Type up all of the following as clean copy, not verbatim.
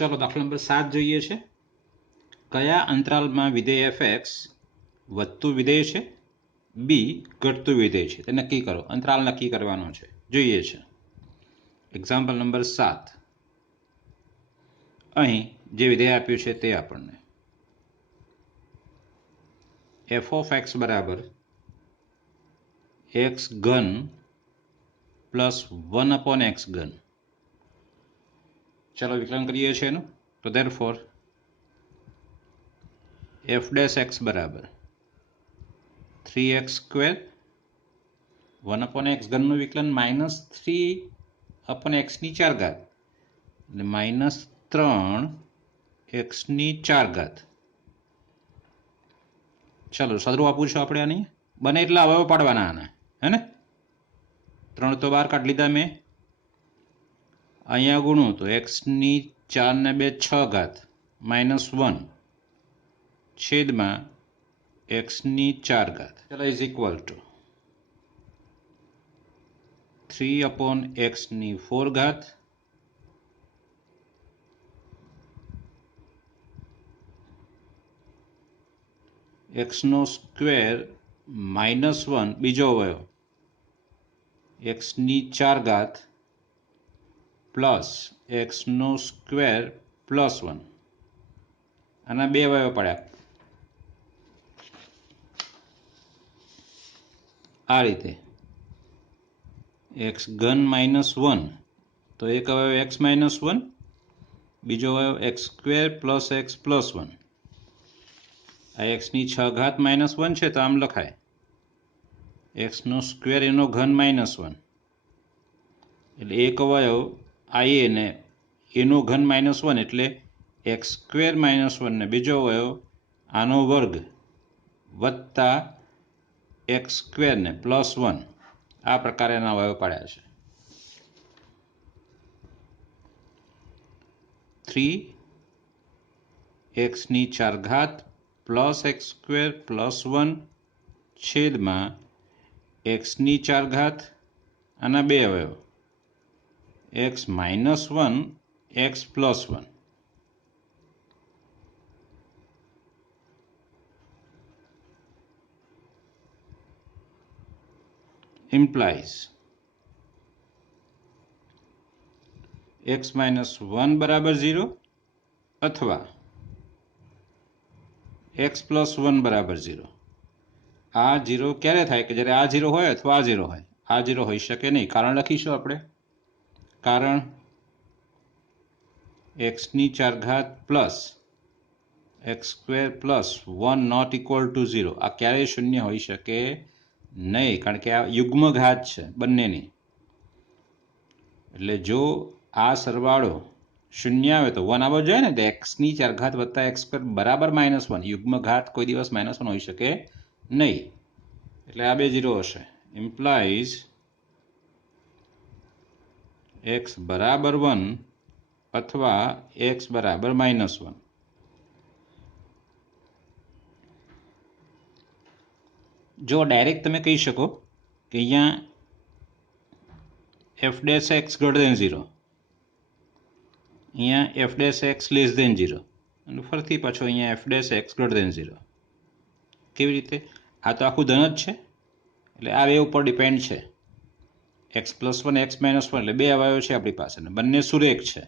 चलो दाखला नंबर 7 જોઈએ છે. કયા અંતરાલમાં વિધેય fx વધતું વિધેય છે, બી ઘટતું વિધેય છે તે નક્કી કરો. અંતરાલ નક્કી કરવાનો છે. જોઈએ છે એક્ઝામ્પલ નંબર 7. અહીં જે વિધેય આપ્યું છે તે આપણને f of x બરાબર x ઘન પ્લસ 1 અપોન x ઘન. ચલો વિકલન કરીએ છીએ એનું. તો ધેરફોર f ડેશ x બરાબર 3x સ્ક્વેર 1 અપોન x ઘનનું વિકલન માઇનસ 3 અપોન x ની 4 ઘાત એટલે માઇનસ 3 x ની 4 ઘાત. ચલો સદરૂપ આપું છું આપણે આની. બને એટલા અવયવ પાડવાના આને, હે ને. 3 તો બહાર કાઢી લીધા મેં. અહીંયા ગુણું તો x ની 4 ને 2 6 ઘાત માઇનસ 1 છેદમાં x ની 4 ઘાત. ચલો is equal to 3 upon x ની 4 ઘાત x નો સ્ક્વેર માઇનસ 1 બીજો અવયવ x ની 4 ઘાત પ્લસ x નો સ્ક્વેર પ્લસ 1. આના બે અવયવ પડ્યા આ રીતે. x ઘન માઇનસ 1 તો એક અવયવ x માઇનસ 1, બીજો અવયવ x square plus x plus 1. આ x ની 6 ઘાત માઇનસ 1 છે તો આમ લખાય x નો સ્ક્વેર એનો ઘન માઇનસ 1 એટલે એક અવયવ આ ને એનો ઘન માઇનસ 1 એટલે x સ્ક્વેર માઇનસ 1 ને બીજો અવયવ આનો વર્ગ વત્તા x સ્ક્વેર ને પ્લસ 1. આ પ્રકારે એના અવયવ પાડ્યા છે. 3 x ની 4 ઘાત પ્લસ x સ્ક્વેર પ્લસ 1 છેદમાં x ની 4 ઘાત આના બે અવયવ x minus 1 x plus 1. implies x minus 1 બરાબર 0 અથવા x plus 1 બરાબર 0. આ 0 ક્યારે થાય કે જ્યારે આ 0 હોય અથવા આ 0 હોય. આ 0 હોઈ શકે નહીં. કારણ લખીશું આપણે. કારણ x ની 4 ઘાત plus x square plus 1 not equal to 0. આ ક્યારેય શૂન્ય હોઈ શકે નહીં કારણ કે આ યુગ્મ ઘાત છે બંનેની. એટલે જો આ સરવાળો શૂન્ય આવે તો 1 આવવો જોઈએ ને. તો x ની 4 ઘાત વત્તા x સ્ક્વેર બરાબર માઇનસ 1. યુગ્મ ઘાત કોઈ દિવસ માઇનસ 1 હોઈ શકે નહીં. એટલે આ બે 0 હશે. ઇમ્પ્લાઇઝ x બરાબર 1 અથવા x બરાબર માઇનસ 1. જો ડાયરેક્ટ તમે કહી શકો કે અહીંયા f dash x greater than 0, અહીંયા f dash x less than 0 અને ફરીથી પાછો અહીંયા f dash x greater than 0. કેવી રીતે? આ તો આખું ધન જ છે એટલે આ બે ઉપર ડિપેન્ડ છે. x પ્લસ 1 x માઇનસ 1 એટલે બે અવયવ છે આપણી પાસે ને બંને સુરેખ છે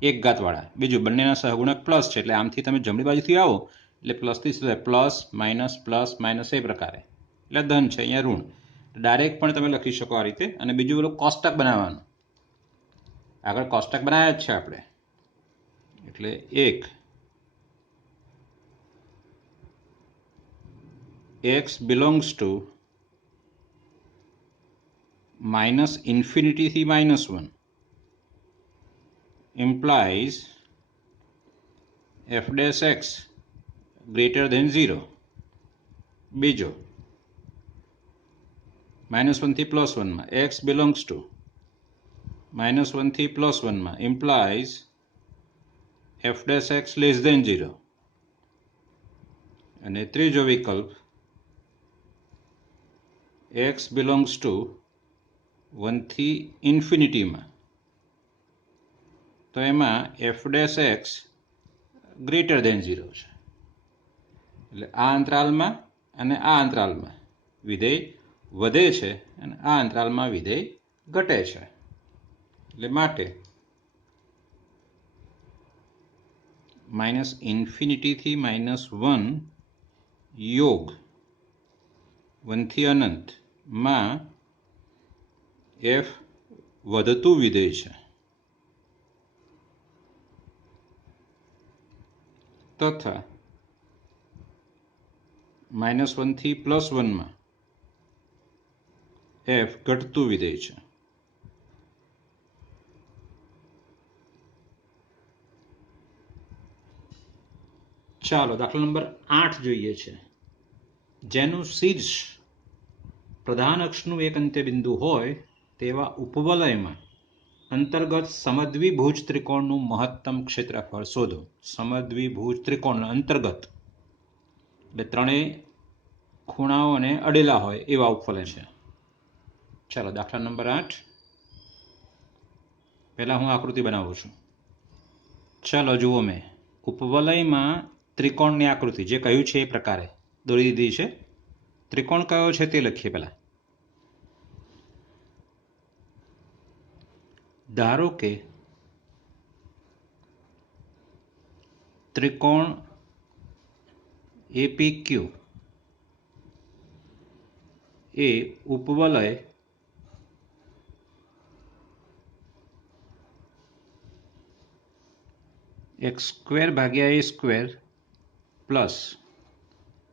એક ઘાતવાળા. બીજું બંનેના સહગુણક પ્લસ છે એટલે આમથી તમે જમણી બાજુથી આવો એટલે પ્લસથી સીધા પ્લસ માઇનસ એ પ્રકારે. એટલે ધન છે અહીંયા ઋણ. ડાયરેક્ટ પણ તમે લખી શકો આ રીતે. અને બીજું પેલું કોષ્ટક બનાવવાનું. આગળ કોષ્ટક બનાવ્યા જ છે આપણે. એટલે 1 x બિલોંગ્સ ટુ માઇનસ ઇન્ફિનિટીથી minus 1 implies f dash x greater than 0. બીજો -1 થી +1 માં x belongs to -1 થી +1 માં implies f dash x less than 0. અને ત્રીજો વિકલ્પ x belongs to 1 થી ઇન્ફિનિટી માં, તો એમાં F dash x greater than 0 છે. એટલે આ અંતરાલમાં અને આ અંતરાલમાં વિધેય વધે છે અને આ અંતરાલમાં વિધેય ઘટે છે. એટલે માટે -∞ થી -1 યોગ 1 થી અનંતમાં એફ વધતું વિધેય છે તથા -1 થી +1 માં એફ ઘટતું વિધેય છે. ચાલો દાખલા નંબર 8 જોઈએ છે, જેનું શીર્ષ પ્રધાન અક્ષનું એક અંત્યબિંદુ હોય તેવા ઉપવલયમાં અંતર્ગત સમદ્વિભુજ ત્રિકોણનું મહત્તમ ક્ષેત્રફળ શોધો. સમદ્વિભુજ ત્રિકોણ અંતર્ગત એટલે ત્રણેય ખૂણાઓને અડેલા હોય એવા ઉપવલય છે. ચાલો દાખલા નંબર 8 પહેલા હું આકૃતિ બનાવું છું. ચાલો જુઓ, મેં ઉપવલયમાં ત્રિકોણની આકૃતિ જે કહ્યું છે એ પ્રકારે દોરી દીધી છે. ત્રિકોણ કયો છે તે લખીએ. પહેલા ધારો કે ત્રિકોણ APQ એ ઉપવલય x² ભાગ્યા a² પ્લસ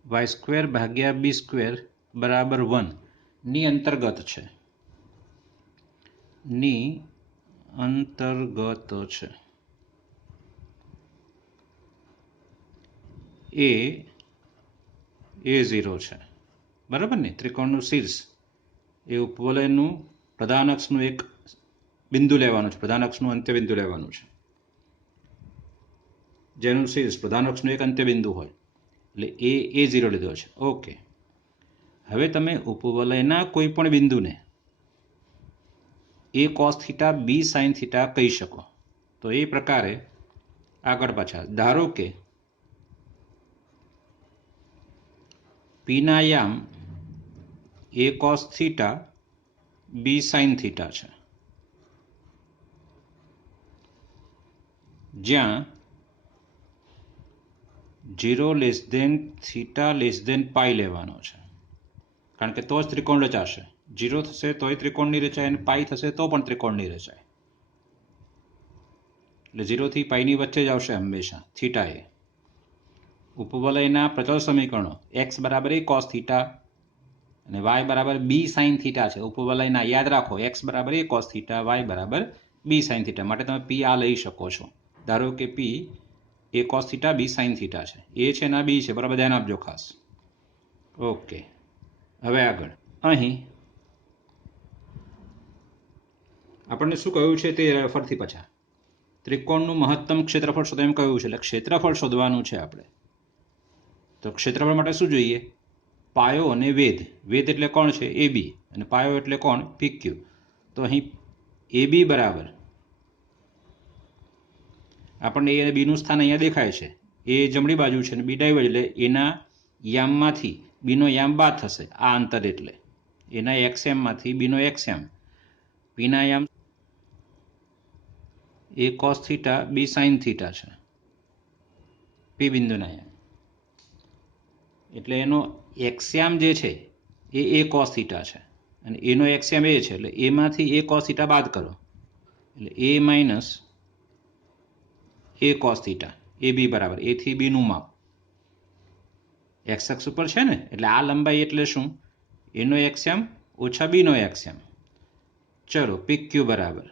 y² ભાગ્યા b² બરાબર 1 ની અંતર્ગત છે. એ A0 છે, બરાબર ને. ત્રિકોણનું શીર્ષ એ ઉપવલયનું પ્રધાન અક્ષનું એક બિંદુ લેવાનું છે, પ્રધાન અક્ષનું અંત્યબિંદુ લેવાનું છે, જેનું શીર્ષ પ્રધાન અક્ષનું એક અંત્યબિંદુ હોય એટલે A0 લીધો છે. ઓકે, હવે તમે ઉપવલયના કોઈ પણ બિંદુને A cos theta B sin theta કહી શકો. તો એ પ્રકારે આગળ પાછા ધારો કે P ના યામ A cos theta B sin theta છે, જ્યાં 0 θ π લેવાનો છે, કારણ કે તો જ ત્રિકોણ રચાશે. 0 થશે તોય ત્રિકોણ નહીં રચાય અને પાઈ થશે તો પણ ત્રિકોણ નહીં રચાય. એટલે 0 થી પાઈ ની વચ્ચે જ આવશે હંમેશા થીટા એ. ઉપવલયના પ્રચલ સમીકરણો x બરાબર a cos થીટા અને y બરાબર b sin થીટા છે. ઉપવલયના યાદ રાખો, x બરાબર a cos થીટા, y બરાબર b sin થીટા. માટે તમે p આ લઈ શકો છો. ધારો કે p a cos theta b sin theta છે. a છે ના b છે, બરાબર ધ્યાન આપજો ખાસ. ઓકે, હવે આગળ અહીં આપણને શું કહ્યું છે તે ફરતી પાછા ત્રિકોણનું મહત્તમ ક્ષેત્રફળ શોધો એમ કહ્યું છે. એટલે ક્ષેત્રફળ શોધવાનું છે આપણે. તો ક્ષેત્રફળ માટે શું જોઈએ? પાયો અને વેધ. વેધ એટલે કોણ છે? AB, અને પાયો એટલે કોણ? PQ. તો અહીં AB બરાબર આપણને A અને B નું સ્થાન અહીંયા દેખાય છે. A જમણી બાજુ છે અને B ડાબી બાજુ, એટલે એના યામમાંથી B નો યામ બાદ થશે. આ અંતર એટલે એના XM માંથી B નો XM, P ના યામ A cos theta B sin theta છે, P બિંદુના યામ. એટલે એનો XM જે છે એ A cos થીટા છે અને એનો XM એ છે, એટલે એમાંથી A cos થીટા બાદ કરો એટલે A minus A cos theta. AB બરાબર A થી B નું માપ x અક્ષ ઉપર છે ને, એટલે આ લંબાઈ એટલે શું? એનો XM ઓછા B નો XM. ચલો PQ બરાબર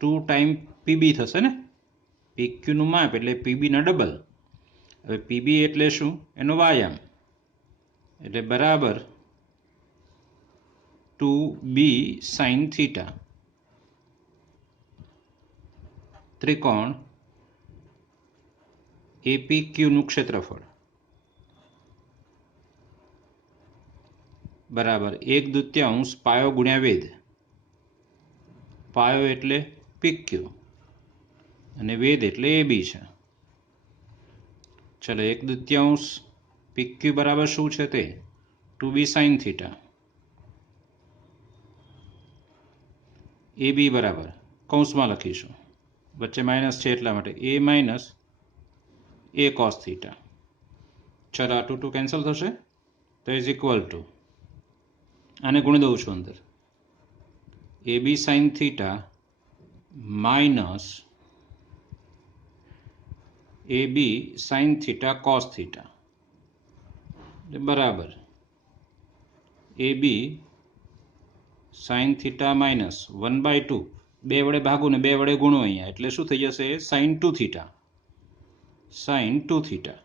2 ટાઈમ PB થશે ને. PQ નું માપ એટલે PB ના ડબલ. હવે PB એટલે શું? એનો વાયામ, એટલે બરાબર 2B sin થીટા. ત્રિકોણ APQ નું ક્ષેત્રફળ બરાબર 1/2 પાયો ગુણ્યા વેધ. પાયો એટલે PQ અને વેધ એટલે AB છે. ચલો 1/2 PQ બરાબર શું છે તે 2b sin થીટા. AB બરાબર કૌંસમાં લખીશું, વચ્ચે માઇનસ છે એટલા માટે a minus a cos theta. ચલો આ 2 કેન્સલ થશે તો ઇઝ ઇક્વલ ટુ આને ગુણી દઉં છું અંદર, AB sin theta minus AB sin theta cos theta બરાબર AB sin થીટા માઇનસ 1/2, 2 વડે ભાગું ને 2 વડે ગુણો અહીંયા એટલે શું થઈ જશે sin 2 થીટા, sin 2 થીટા.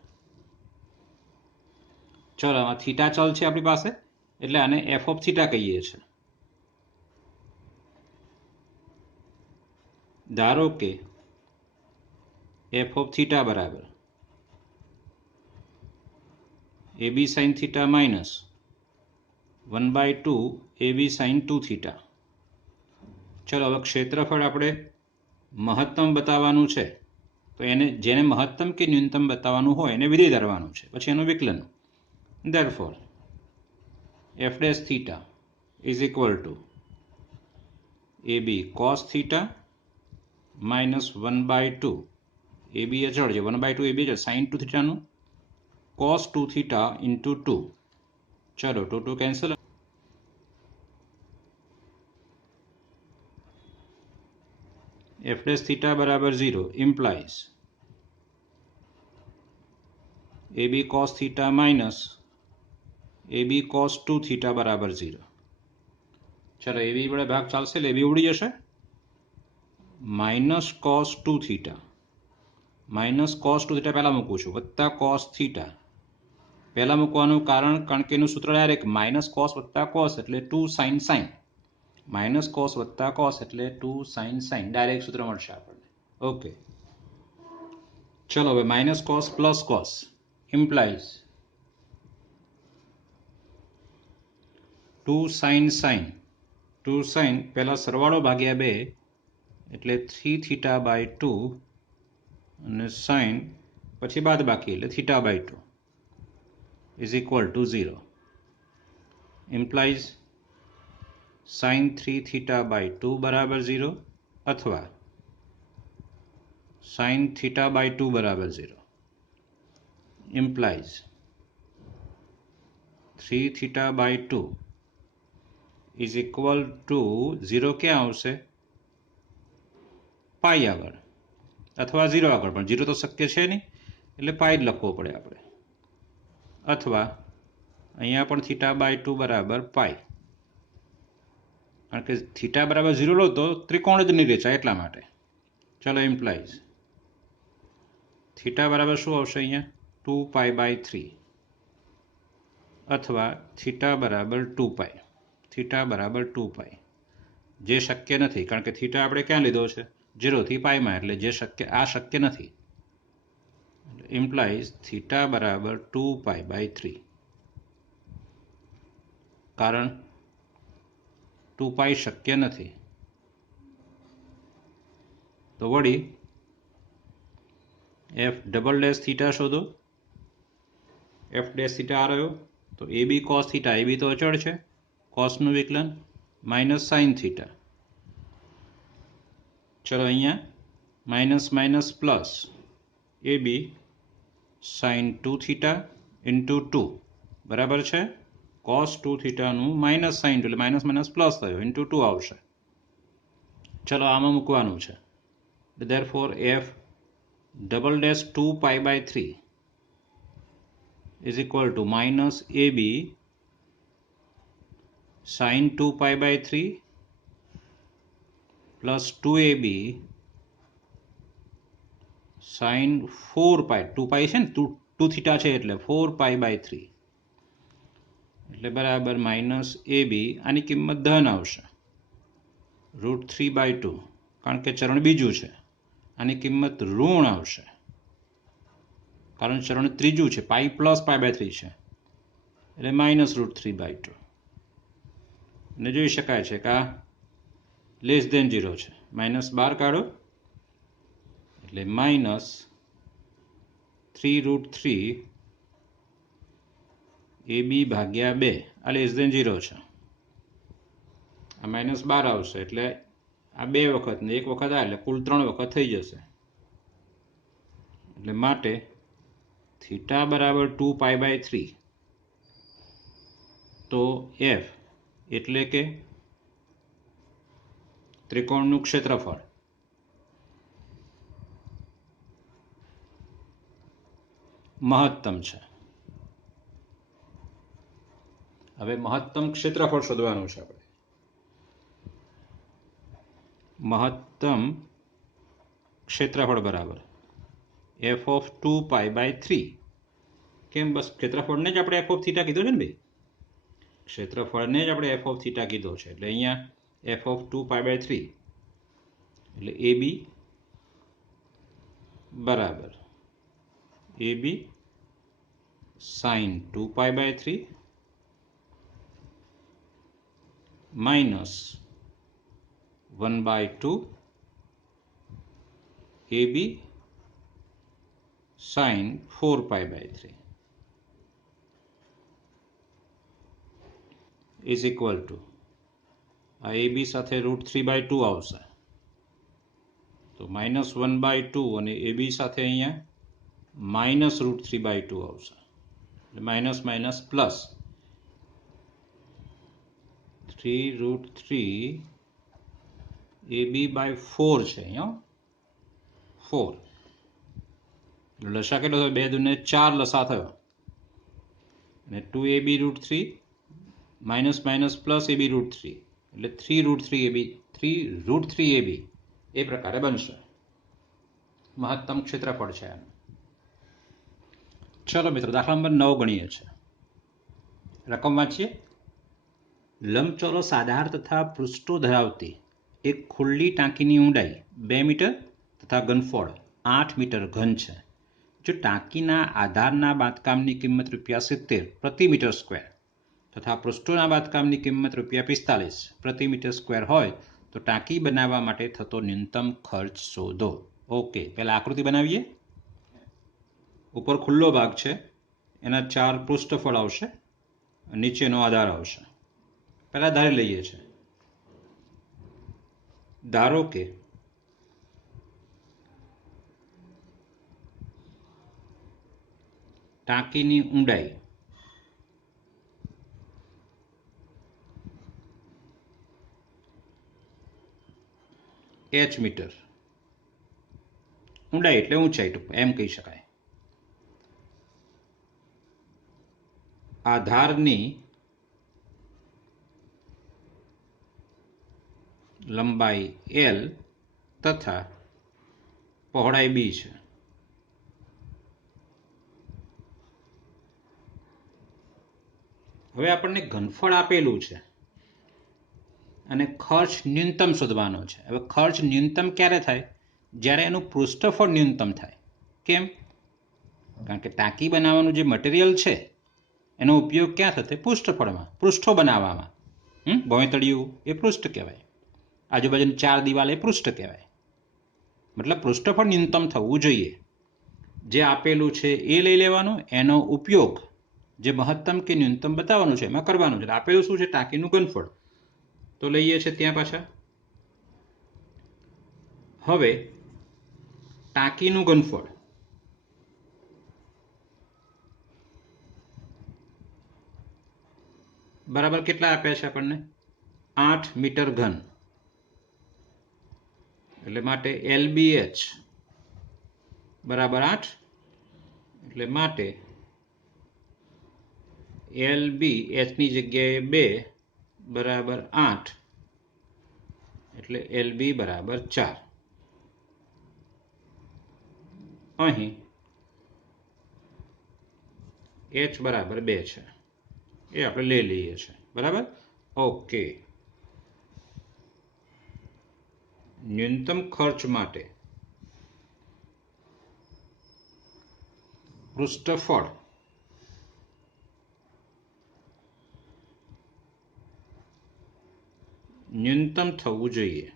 ચલો આમાં થીટા ચલ છે આપણી પાસે એટલે આને f ઓફ થીટા કહીએ છીએ. ધારો કે f ઓફ થીટા બરાબર AB sin theta minus 1/2 AB sin 2 theta. ચલો હવે ક્ષેત્રફળ આપણે મહત્તમ બતાવવાનું છે તો એને જેને મહત્તમ કે ન્યૂનતમ બતાવવાનું હોય એને વિધેય ધરવાનું છે, પછી એનું વિકલન. Therefore f dash theta is equal to AB cos theta minus 1/2 AB અચળ છે, 1/2 AB છે, sin 2 theta નું cos 2 theta into 2. ચલો 2 કેન્સલ. f dash theta બરાબર 0 implies AB cos theta minus AB cos 2 theta બરાબર 0. ચલો AB વડે ભાગ ચાલશે એટલે AB ઉડી જશે. Minus cos 2 theta, minus cos 2 theta પહેલા મૂકું છું, વત્તા cos થીટા પહેલા મૂકવાનું કારણ કે એનું સૂત્ર ડાયરેક્ટ માઇનસ cos વત્તા cos એટલે 2 sin sin, માઇનસ cos વત્તા cos એટલે 2 sin sin, ડાયરેક્ટ સૂત્ર મળશે આપણને. ઓકે ચલો હવે minus cos plus cos implies 2 sin sin, 2 sin પહેલા સરવાળો ભાગ્યા 2 એટલે 3 થીટા બાય 2 અને sin પછી બાદ બાકી એટલે theta by 2 is equal to 0. implies sin 3 theta by 2 બરાબર 0 અથવા sin થીટા બાય 2 બરાબર 0. implies 3 theta by 2 is equal to 0 ક્યાં આવશે પાઈ આગળ અથવા 0 આગળ, પણ 0 તો શક્ય છે નહીં એટલે પાઈ જ લખવો પડે આપણે, અથવા અહીંયા પણ થીટા બાય 2 બરાબર પાઈ, કારણ કે થીટા બરાબર 0 લો તો ત્રિકોણ જ નહીં રચાય એટલા માટે. ચલો ઇમ્પ્લાઇઝ થીટા બરાબર શું આવશે અહીંયા 2 પાઈ બાય 3 અથવા થીટા બરાબર 2 પાઈ, થીટા બરાબર 2 પાઈ જે શક્ય નથી કારણ કે થીટા આપણે ક્યાં લીધો છે 0 થી પાઈમાં, એટલે જે શક્ય આ શક્ય નથી. ઇમ્પ્લાઇઝ થીટા બરાબર 2 પાઈ બાય 3, કારણ 2 પાઈ શક્ય નથી. તો વળી f ડબલ ડેશ થીટા શોધો. f ડેશ થીટા આ રહ્યો તો AB cos થીટા, AB તો અચળ છે, કોસનું વિકલન માઇનસ સાઇન થીટા. ચલો અહીંયા minus minus plus AB sine 2 theta into 2 બરાબર છે કોસ 2 થીટાનું માઇનસ સાઇન 2 એટલે માઇનસ માઇનસ પ્લસ થયો ઇન્ટુ 2 આવશે. ચલો આમાં મૂકવાનું છે. therefore f double dash 2 pi by 3 is equal to minus AB sin 2 pi by 3 plus 2AB sin 4 pi, 2 pi છે ને 2 થીટા છે એટલે 4 pi by 3 એટલે બરાબર માઇનસ AB, આની કિંમત ધન આવશે √3/2 કારણ કે ચરણ બીજું છે, આની કિંમત ઋણ આવશે કારણ ચરણ ત્રીજું છે, પાઈ પ્લસ પાઈ બાય 3 છે એટલે માઇનસ √3/2. અને જોઈ શકાય છે કે આ લેસ દેન 0 છે, -12 કાઢો એટલે -3√3 AB ભાગ્યા 2, આ લેસ દેન 0 છે, આ -12 આવશે એટલે આ 2 વખત ને 1 વખત આ એટલે કુલ 3 વખત થઈ જશે. એટલે માટે થીટા બરાબર 2π/3, તો F એટલે કે ત્રિકોણનું ક્ષેત્રફળ મહત્તમ છે. હવે મહત્તમ ક્ષેત્રફળ શોધવાનું છે આપણે. મહત્તમ ક્ષેત્રફળ બરાબર f of 2π/3. કેમ? બસ ક્ષેત્રફળને જ આપણે f of થીટા કીધો છે ને ભાઈ, ક્ષેત્રફળને જ આપણે f of થીટા કીધો છે એટલે અહીંયા f of 2π/3 એટલે AB બરાબર AB sin 2π/3 minus 1/2 AB sin 4π/3 is equal to આ AB સાથે √3/2 આવશે તો -1/2 અને AB સાથે અહીંયા -√3/2 આવશે એટલે માઇનસ માઇનસ પ્લસ 3√3 AB/4 છે અહીંયા 4 એટલે લસા કેટલો થયો? 2 દૂને 4 લસા થયો અને 2AB√3 minus minus plus AB√3 એટલે 3√3AB એ પ્રકારે બનશે. મહત્તમ ક્ષેત્રફળ છે આનું. ચલો મિત્રો, દાખલા નંબર 9 ગણીએ છીએ. રકમ વાંચીએ. લંબચોરસ આધાર તથા પૃષ્ઠો ધરાવતી એક ખુલ્લી ટાંકીની ઊંડાઈ 2 મીટર તથા ઘનફળ 8 મીટર ઘન છે. જો ટાંકીના આધારના બાંધકામની કિંમત ₹70 પ્રતિ મીટર સ્ક્વેર તથા પૃષ્ઠોના બાંધકામની કિંમત ₹45 પ્રતિ મીટર સ્ક્વેર હોય તો ટાંકી બનાવવા માટે થતો ન્યૂનતમ ખર્ચ શોધો. ઓકે, પહેલા આકૃતિ બનાવીએ. ઉપર ખુલ્લો ભાગ છે, એના 4 પૃષ્ઠફળ આવશે, નીચેનો આધાર આવશે. પહેલા ધારી લઈએ છીએ. ધારો કે ટાંકીની ઊંડાઈ h મીટર, ઊંડાઈ એટલે ઊંચાઈ એમ કહી શકાય. આધારની લંબાઈ L તથા પહોળાઈ B છે. હવે આપણને ઘનફળ આપેલું છે અને ખર્ચ ન્યૂનતમ શોધવાનો છે. હવે ખર્ચ ન્યૂનતમ ક્યારે થાય? જ્યારે એનું પૃષ્ઠફળ ન્યૂનતમ થાય. કેમ? કારણ કે ટાંકી બનાવવાનું જે મટીરિયલ છે એનો ઉપયોગ ક્યાં થશે? પૃષ્ઠફળમાં, પૃષ્ઠો બનાવવામાં. ભોંયતળિયું એ પૃષ્ઠ કહેવાય, આજુબાજુની 4 દિવાલ એ પૃષ્ઠ કહેવાય. મતલબ પૃષ્ઠફળ ન્યૂનતમ થવું જોઈએ. જે આપેલું છે એ લઈ લેવાનું, એનો ઉપયોગ જે મહત્તમ કે ન્યૂનતમ બતાવવાનું છે એમાં કરવાનું છે. આપેલું શું છે? ટાંકીનું ઘનફળ. તો લઈએ છે ત્યાં પાછા. હવે ટાંકીનું ઘનફળ બરાબર કેટલા આપ્યા છે આપણને? 8 મીટર ઘન. એટલે માટે LBH બરાબર 8. એટલે માટે LB H ની જગ્યાએ 2 બરાબર 8 એટલે LB બરાબર 4. અહીં H બરાબર 2 છે એ આપણે લઈ લઈએ છીએ. બરાબર? ઓકે. ન્યૂનતમ ખર્ચ માટે પૃષ્ઠફળ ન્યૂનતમ થવું જોઈએ.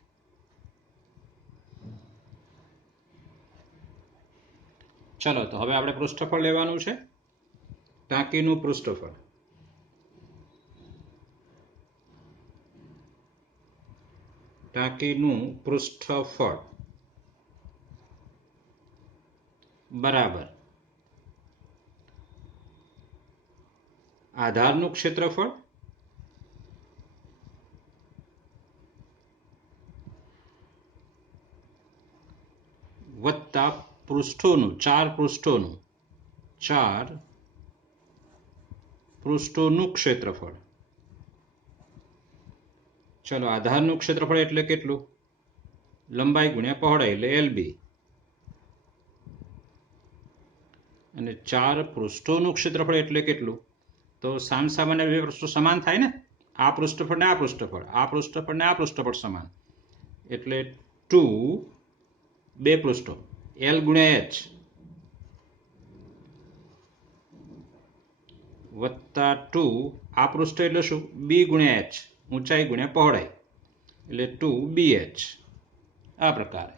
ચલો તો હવે આપણે પૃષ્ઠફળ લેવાનું છે. ટાંકીનું પૃષ્ઠફળ. ટાંકીનું પૃષ્ઠફળ બરાબર આધારનું ક્ષેત્રફળ વત્તા પૃષ્ઠોનું 4 પૃષ્ઠોનું ક્ષેત્રફળ. ચલો આધારનું ક્ષેત્રફળ એટલે કેટલું? લંબાઈ ગુણ્યા પહોળાઈ એટલે LB. અને 4 પૃષ્ઠોનું ક્ષેત્રફળ એટલે કેટલું? તો સામાન્ય બે પૃષ્ઠો સમાન થાય ને. આ પૃષ્ઠફળ ને આ પૃષ્ઠફળ, આ પૃષ્ઠફળ ને આ પૃષ્ઠફળ સમાન, એટલે 2 બે પૃષ્ઠો L ગુણ્યા H વત્તા 2 આ પૃષ્ઠ એટલે શું? B ગુણ્યા H, ઊંચાઈ ગુણ્યા પહોળાઈ એટલે 2BH. આ પ્રકારે.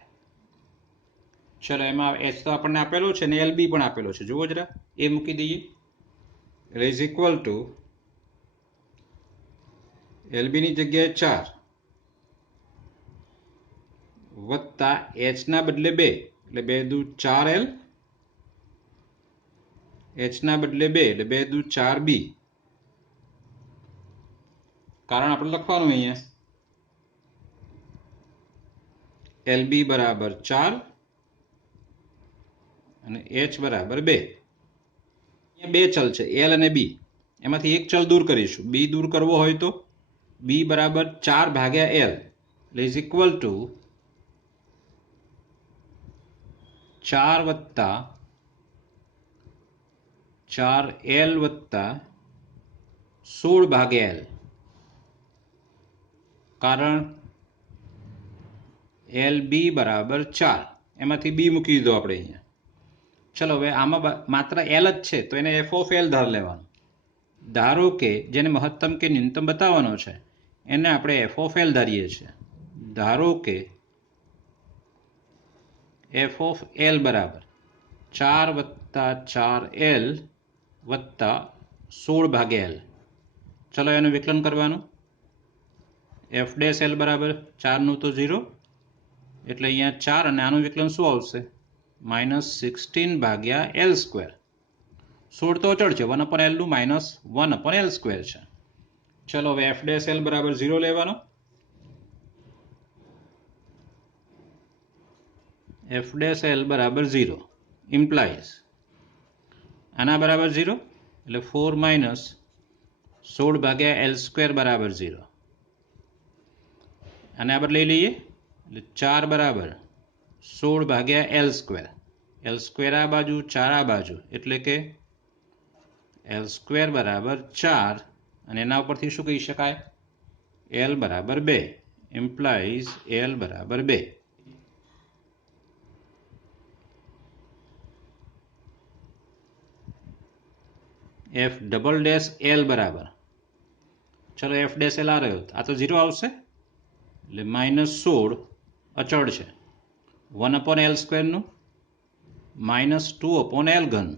ચલો એમાં H તો આપણને આપેલો છે ને LB પણ આપેલો છે. જુઓ જરા, એ મૂકી દઈએ. એટલે ઇઝ ઇક્વલ ટુ LB ની જગ્યાએ 4 વત્તા H ના બદલે 2 એટલે 2 દુ 4L, H ના બદલે 2 એટલે 2 દુ 4B. કારણ આપણે લખવાનું અહીંયા LB બરાબર 4 અને H બરાબર 2. અહીંયા બે ચલ છે L અને B. એમાંથી એક ચલ દૂર કરીશું. B દૂર કરવો હોય તો B બરાબર 4 ભાગ્યા L એટલે ઇઝ ઇક્વલ ટુ 4 વત્તા 4L વત્તા 16 ભાગ્યા L. કારણ LB બરાબર 4, એમાંથી B મૂકી દીધો આપણે અહીંયા. ચલો હવે આમાં માત્ર L જ છે તો એને f ઓફ L ધાર લેવાનું. ધારો કે જેને મહત્તમ કે ન્યૂનતમ બતાવવાનો છે એને આપણે f ઓફ L ધારીએ છીએ. ધારો કે f ઓફ L બરાબર 4 વત્તા 4L વત્તા 16 ભાગ્યા L. ચલો એનું વિકલન કરવાનું. f ડેશ L બરાબર 4 નું તો 0 એટલે અહીંયા 4 અને આનું વિકલન શું આવશે? -16 ભાગ્યા L સ્ક્વેર. 16 તો અચળ છે, 1/L નું -1/L સ્ક્વેર છે. ચલો હવે f ડેશ L બરાબર 0 લેવાનો. f ડેશ L બરાબર 0 ઇમ્પ્લાઇઝ આના બરાબર 0 એટલે 4 - 16 ભાગ્યા L સ્ક્વેર બરાબર 0. આને આપણે લઈ લઈએ એટલે 4 બરાબર 16 ભાગ્યા L સ્ક્વેર. L સ્ક્વેર આ બાજુ, 4 આ બાજુ, એટલે કે L સ્ક્વેર બરાબર 4 અને એના ઉપરથી શું કહી શકાય? L બરાબર 2 ઇમ્પ્લાઇઝ L બરાબર 2. f ડબલ ડેશ L બરાબર, ચલો f ડેશ L આ રહ્યો, આ તો 0 આવશે એટલે -16 અચળ છે 1/L સ્ક્વેરનું -2/L ઘન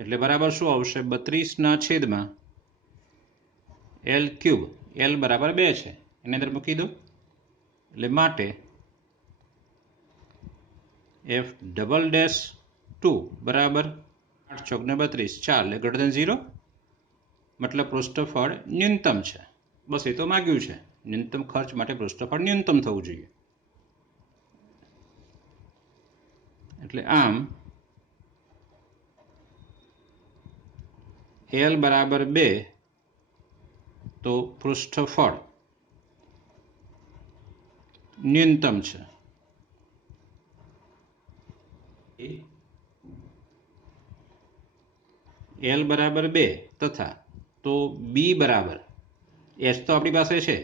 એટલે બરાબર શું આવશે? 32/L cube. L બરાબર 2 છે, એની અંદર મૂકી દો. એટલે માટે f ડબલ ડેશ 2 બરાબર 8 ચોક ને 32, 4 એટલે ગ્રેટર દેન 0. મતલબ પૃષ્ઠફળ ન્યૂનતમ છે. બસ એ તો માગ્યું છે. ન્યૂનતમ ખર્ચ માટે પૃષ્ઠફળ ન્યૂનતમ થવું જોઈએ. એટલે આમ L બરાબર 2 તો પૃષ્ઠફળ ન્યૂનતમ છે. L બરાબર 2 તથા તો B બરાબર, H તો આપણી પાસે છે,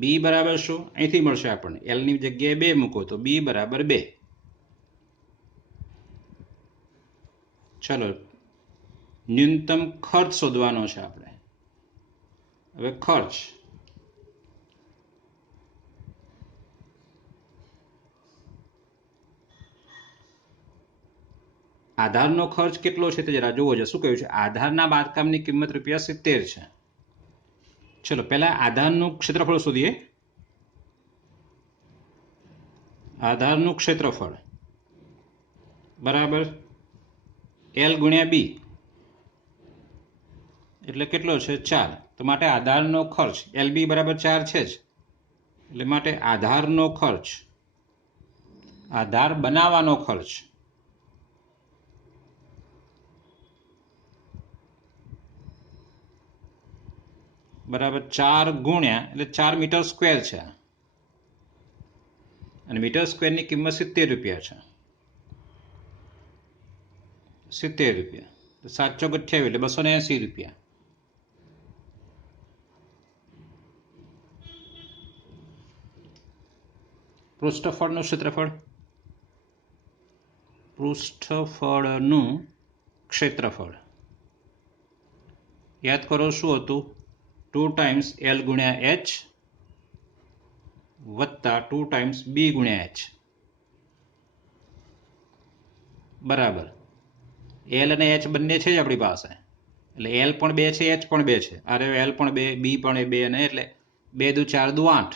B બરાબર શું? અહીંથી મળશે આપણને. L ની જગ્યાએ 2 મૂકો તો B બરાબર 2. ચલો ન્યૂનતમ ખર્ચ શોધવાનો છે આપણે. હવે ખર્ચ, આધારનો ખર્ચ કેટલો છે તે જરા જોવો છે. શું કહ્યું છે? આધારના બાંધકામની કિંમત ₹70 છે. ચલો પહેલા આધારનું ક્ષેત્રફળ શોધીએ. આધારનું ક્ષેત્રફળ બરાબર L ગુણ્યા B એટલે કેટલો છે? 4. તો માટે આધારનો ખર્ચ LB બરાબર 4 છે જ, એટલે માટે આધારનો ખર્ચ, આધાર બનાવવાનો ખર્ચ બરાબર 4 ગુણ્યા એટલે 4 મીટર સ્ક્વેર છે અને મીટર સ્ક્વેરની કિંમત ₹70 છે. ₹70 તો 7 ચોક 28 એટલે ₹280. પૃષ્ઠફળનું ક્ષેત્રફળ, પૃષ્ઠફળનું ક્ષેત્રફળ યાદ કરો શું હતું? 2 ટાઈમ્સ L ગુણ્યા H વત્તા 2 ટાઈમ્સ B ગુણ્યા H બરાબર L અને H બંને છે જ આપણી પાસે, એટલે L પણ 2 છે, H પણ 2 છે. અરે L પણ 2, B પણ 2 અને એટલે 2 દુ 4 દુ 8,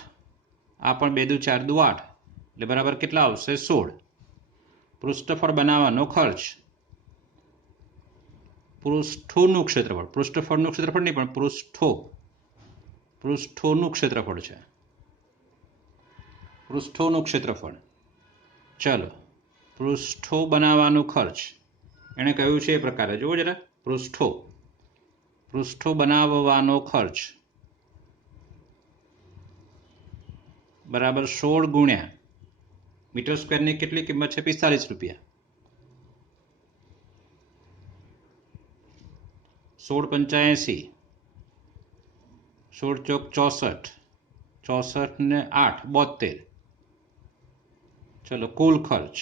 આ પણ 2 દુ 4 દુ 8 એટલે બરાબર કેટલા આવશે? 16. પૃષ્ઠફળ બનાવવાનો ખર્ચ, પૃષ્ઠોનું ક્ષેત્રફળ, પૃષ્ઠફળનું ક્ષેત્રફળ નહીં પણ પૃષ્ઠોનું ક્ષેત્રફળ છે, પૃષ્ઠોનું ક્ષેત્રફળ. ચલો પૃષ્ઠો બનાવવાનો ખર્ચ એણે કહ્યું છે એ પ્રકારે જુઓ જરા. પૃષ્ઠો બનાવવાનો ખર્ચ બરાબર 16 ગુણ્યા મીટર સ્ક્વેરની કેટલી કિંમત છે? ₹45. 16 × 85, 16 ચોક 64, 64 ને 8 72. ચલો કુલ ખર્ચ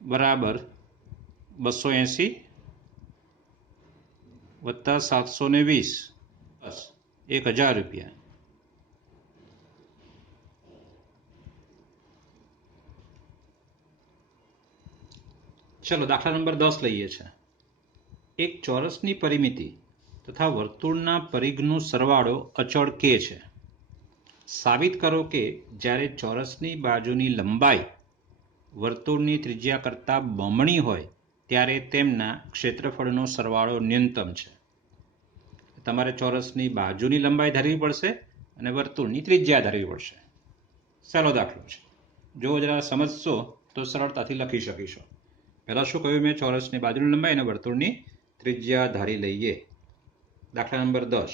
બરાબર 280 વત્તા 720 બસ ₹1000. ચલો દાખલા નંબર 10 લઈએ છે. એક ચોરસની પરિમિતિ તથા વર્તુળના પરિઘનો સરવાળો અચળ k છે. સાબિત કરો કે જ્યારે ચોરસની બાજુની લંબાઈ વર્તુળની ત્રિજ્યા કરતાં બમણી હોય ત્યારે તેમના ક્ષેત્રફળનો સરવાળો ન્યૂનતમ છે. તમારે ચોરસની બાજુની લંબાઈ ધારવી પડશે અને વર્તુળની ત્રિજ્યા ધારવી પડશે. સહેલો દાખલો છે, જો જરા સમજશો તો સરળતાથી લખી શકીશો. પહેલાં શું કહ્યું મેં? ચોરસની બાજુની લંબાઈ અને વર્તુળની ત્રિજ્યા ધારી લઈએ. દાખલા નંબર 10.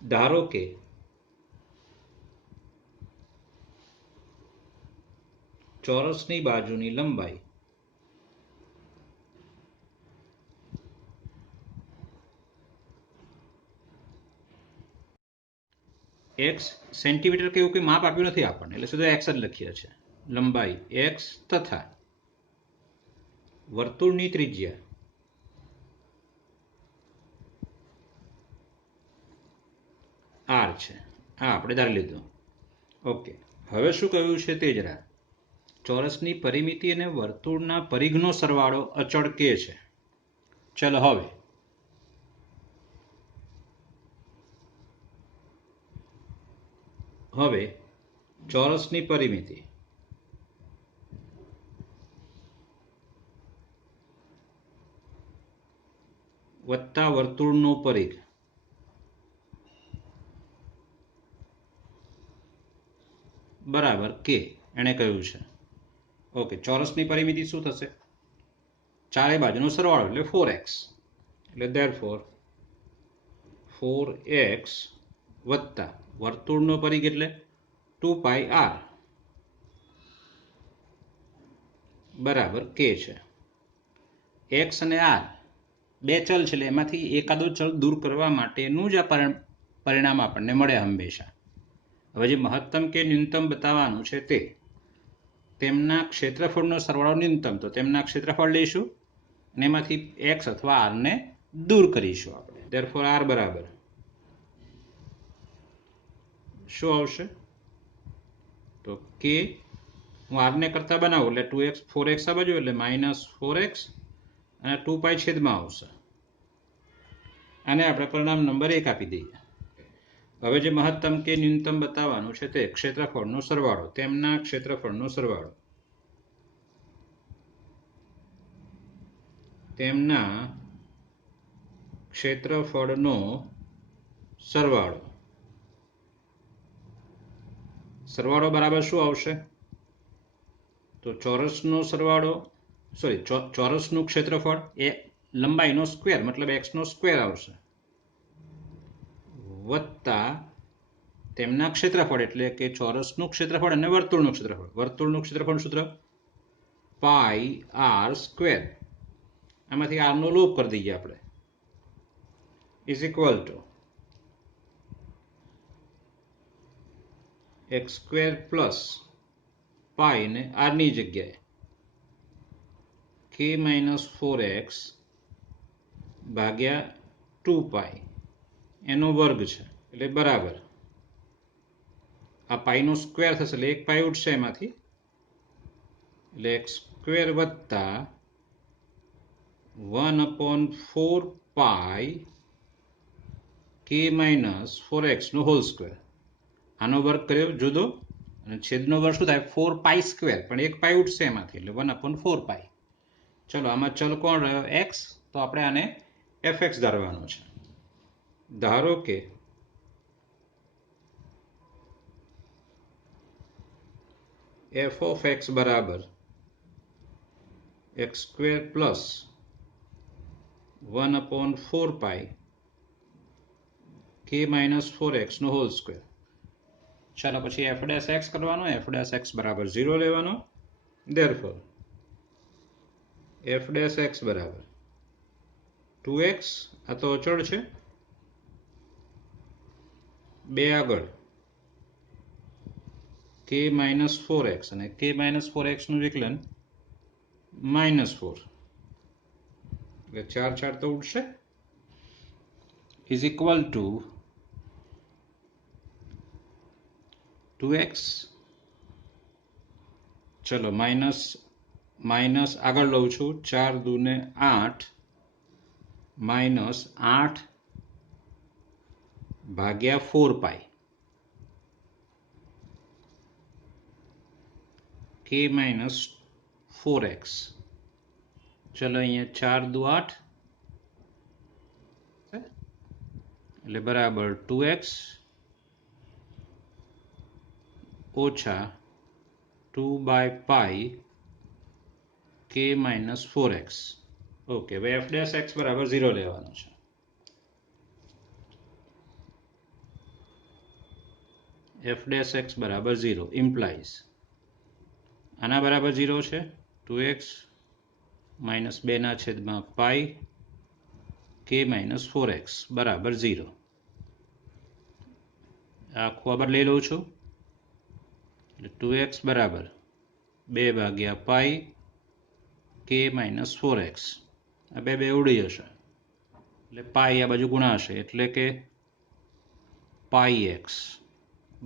ધારો કે ચોરસની બાજુની લંબાઈ x સેન્ટીમીટર કે એવું કંઈ માપ આપ્યું નથી આપણને, એટલે સીધો x જ લખીએ છે. લંબાઈ x તથા વર્તુળની ત્રિજ્યા r છે. આ આપણે ધારી લીધું. ઓકે, હવે શું કહ્યું છે તે જરા. ચોરસની પરિમિતિ અને વર્તુળના પરિઘનો સરવાળો અચળ k છે. ચલો હવે ચોરસની પરિમિતિ વત્તા વર્તુળનો પરિઘ બરાબર k એણે કહ્યું છે. ઓકે, ચોરસની પરિમિતિ શું થશે? ચારે બાજુનો સરવાળો એટલે 4x, એટલે therefore 4x વત્તા વર્તુળનો પરિઘ એટલે 2πr બરાબર k છે. x અને r બે ચલ છે, એટલે એમાંથી એકાદો ચલ દૂર કરવા માટેનું જ આ પરિણામ આપણને મળે હંમેશા. હવે જે મહત્તમ કે ન્યૂનતમ બતાવવાનું છે તે તેમના ક્ષેત્રફળનો સરવાળો ન્યૂનતમ, તો તેમના ક્ષેત્રફળ લઈશું અને એમાંથી x અથવા r ને દૂર કરીશું આપણે. ધેરફોર r બરાબર શું આવશે? તો k હું r ને કરતા બનાવું એટલે 2x 4x આ બાજુ એટલે -4x અને 2π છેદમાં આવશે. આને આપણે પરિણામ નંબર 1 આપી દઈએ. હવે જે મહત્તમ કે ન્યૂનતમ બતાવવાનું છે તે ક્ષેત્રફળનો સરવાળો, તેમના ક્ષેત્રફળનો સરવાળો, તેમના ક્ષેત્રફળનો સરવાળો. સરવાળો બરાબર શું આવશે? તો ચોરસનો સરવાળો, સોરી ચોરસનું ક્ષેત્રફળ એ લંબાઈનો સ્ક્વેર મતલબ x નો સ્ક્વેર આવશે, વત્તા તેમના ક્ષેત્રફળ એટલે કે ચોરસનું ક્ષેત્રફળ અને વર્તુળનું ક્ષેત્રફળ. વર્તુળનું ક્ષેત્રફળ સૂત્ર પાઈ r સ્ક્વેર, આમાંથી r નો લોપ કરી દઈએ આપણે, is equal to x square plus pi ને r ની જગ્યાએ k - 4x ભાગ્યા 2π એનો વર્ગ છે એટલે બરાબર આ પાઈનો સ્ક્વેર થશે એટલે 1 પાઈ ઉઠશે એમાંથી, એટલે x સ્ક્વેર વત્તા 1/4π k - 4x નો હોલ સ્ક્વેર. આનો વર્ગ કર્યો જુદો અને છેદનો વર્ગ શું થાય? 4π સ્ક્વેર, પણ 1 પાઈ ઉઠશે એમાંથી એટલે 1/4π. ચલો આમાં ચલ કોણ રહ્યો? x. તો આપણે આને fx ધારવાનો છે. ધારો કે f of x બરાબર x square plus 1/4π k - 4x નો હોલ સ્ક્વેર. ચાલો પછી f dash x કરવાનો, f dash x બરાબર 0 લેવાનો. Therefore f dash x બરાબર 2x, આ તો અચળ છે, 2 આગળ k - 4x અને k - 4x નું વિકલન -4, એટલે 4 4 તો ઉઠશે, ઇઝ ઇક્વલ ટુ 2x. ચલો માઇનસ આગળ લઉં છું, 4 દૂને 8 -8 ભાગ્યા 4π k - 4x. ચલો અહીંયા 4 દુ 8 એટલે બરાબર 2x ઓછા 2/π k - 4x. ઓકે, હવે f dash x બરાબર 0 લેવાનું છે. f dash x બરાબર 0 ઇમ્પ્લાઇઝ આના બરાબર 0 છે, 2x -2/π k - 4x બરાબર 0. આખું આ લઈ લઉં છું એટલે 2x બરાબર 2/π k - 4x. આ બે ઉડી જશે એટલે પાઈ આ બાજુ ગુણાશે એટલે કે πx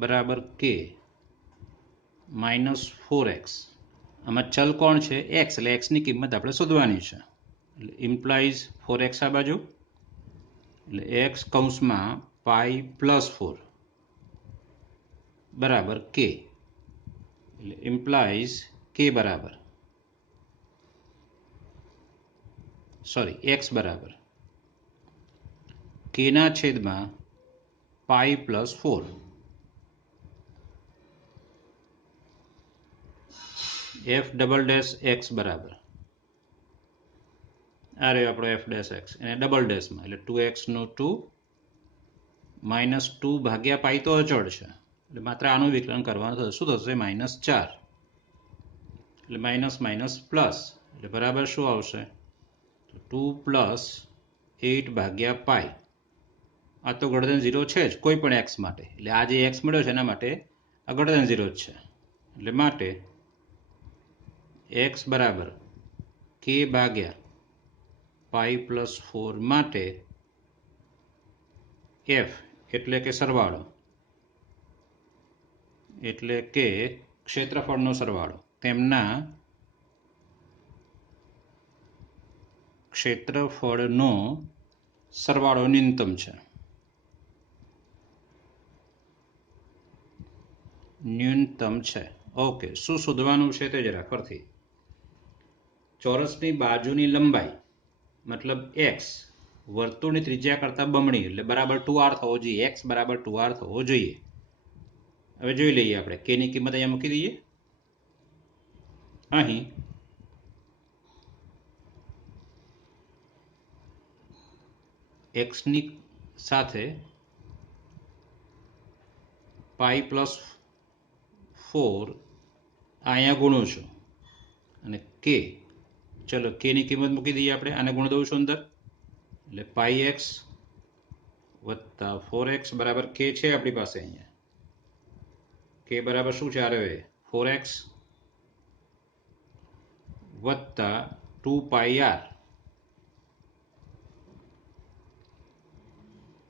બરાબર k -4x. આમાં ચલ કોણ છે? x, એટલે x ની કિંમત આપણે શોધવાની છે. એટલે ઇમ્પ્લાઇઝ 4x આ બાજુ એટલે x કૌંસમાં પાઈ +4 બરાબર k, એટલે ઇમ્પ્લાઇઝ k બરાબર x બરાબર k ના છેદમાં પાઈ +4 f ડબલ ડેશ x બરાબર આ રહ્યો આપણો f ડેશ x, એને ડબલ ડેશમાં એટલે 2x નો 2 -2 ભાગ્યા પાઈ તો અચળ છે એટલે માત્ર આનું વિકલન કરવાનું થશે. શું થશે? -4 એટલે માઇનસ પ્લસ એટલે બરાબર શું આવશે? 2 + 8/π. આ તો ગ્રેટર ધેન 0 છે જ કોઈ પણ x માટે, એટલે આ જે x મળ્યો છે એના માટે આ ગ્રેટર ધેન 0 જ છે, એટલે માટે x બરાબર k ભાગ્યા π+4 માટે f એટલે કે સરવાળો, એટલે કે ક્ષેત્રફળનો સરવાળો, તેમના ક્ષેત્રફળનો સરવાળો ન્યૂનતમ છે. ન્યૂનતમ છે. ઓકે, શું શોધવાનું છે તે જરા ફરથી. ચોરસની બાજુની લંબાઈ મતલબ x વર્તુળની ત્રિજ્યા કરતાં બમણી એટલે બરાબર 2r થવો જોઈએ. x બરાબર 2r થવો જોઈએ. હવે જોઈ લઈએ આપણે k ની કિંમત અહીંયા મૂકી દઈએ. અહીં x ની સાથે π+4 અહીંયા ગુણું છું અને k, ચલો k ની કિંમત મૂકી દઈએ આપણે. આને ગુણ દઉં છું અંદર એટલે πx + 4x બરાબર k છે આપણી પાસે. અહીંયા k બરાબર શું છે? આરે 4x + 2πr.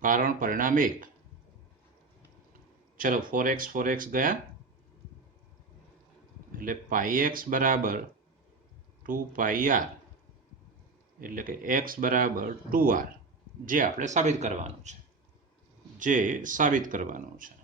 કારણ પરિણામ 1. ચલો 4x ગયા એટલે πx બરાબર 2πr એટલે કે x બરાબર 2r, જે આપણે સાબિત કરવાનું છે.